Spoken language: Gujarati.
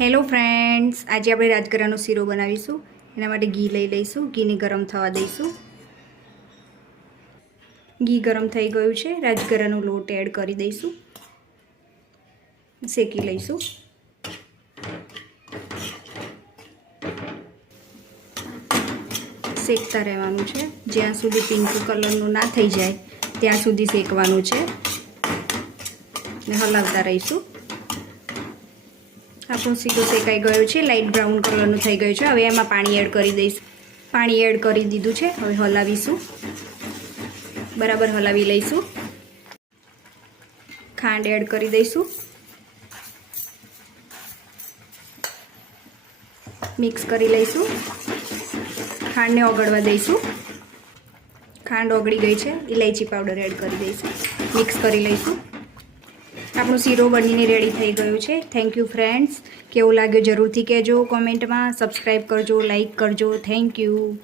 હેલો ફ્રેન્ડ્સ, આજે આપણે રાજગરાનો શીરો બનાવીશું. એના માટે ઘી લઈ લઈશું. ઘીને ગરમ થવા દઈશું. ઘી ગરમ થઈ ગયું છે. રાજગરાનો લોટ એડ કરી દઈશું. શેકી લઈશું. શેકતા રહેવાનું છે. જ્યાં સુધી પિંક કલરનું ના થઈ જાય ત્યાં સુધી શેકવાનું છે ને હલાવતા રહીશું. આપણો શીરો શેકાઈ ગયો છે. લાઇટ બ્રાઉન કલરનું થઈ ગયું છે. હવે એમાં પાણી એડ કરી દઈશું. પાણી એડ કરી દીધું છે. હવે હલાવીશું. બરાબર હલાવી લઈશું. ખાંડ એડ કરી દઈશું. મિક્સ કરી લઈશું. ખાંડને ઓગળવા દઈશું. ખાંડ ઓગળી ગઈ છે. ઇલાયચી પાવડર એડ કરી દઈશું. મિક્સ કરી લઈશું. આપણો શીરો બનીને રેડી થઈ ગયું છે. Thank you friends. કેવું લાગ્યું જરૂરથી કહેજો કોમેન્ટમાં. સબસ્ક્રાઈબ કરજો, લાઈક કરજો. Thank you.